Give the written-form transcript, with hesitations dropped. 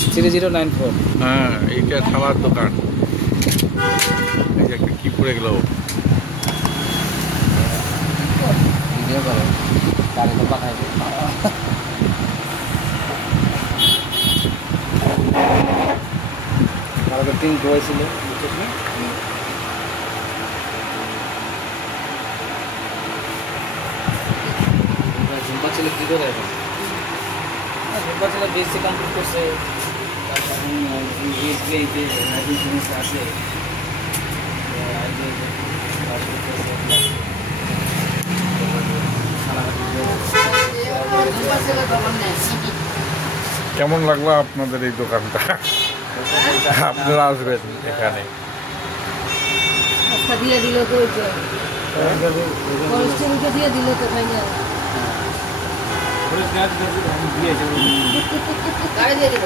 3094। হ্যাঁ, এইটা খাবার দোকান। এই যে একটা কি পড়ে গেল। ভিডিও করো, গাড়ি তো পাঠাই দিই। আমাদের 3 বই ছিল, ঝুম্পা ছিল কি করে এখন? ঝুম্পা ছিল বিএসসি কমপ্লিট করছে, আছে। কেমন লাগলো আপনাদের এই দোকানটা? আপনারা আসবেন এখানে। দিয়ে দিল তো দিয়ে দিল তো ভাই গাড়ি দিয়ে দিল।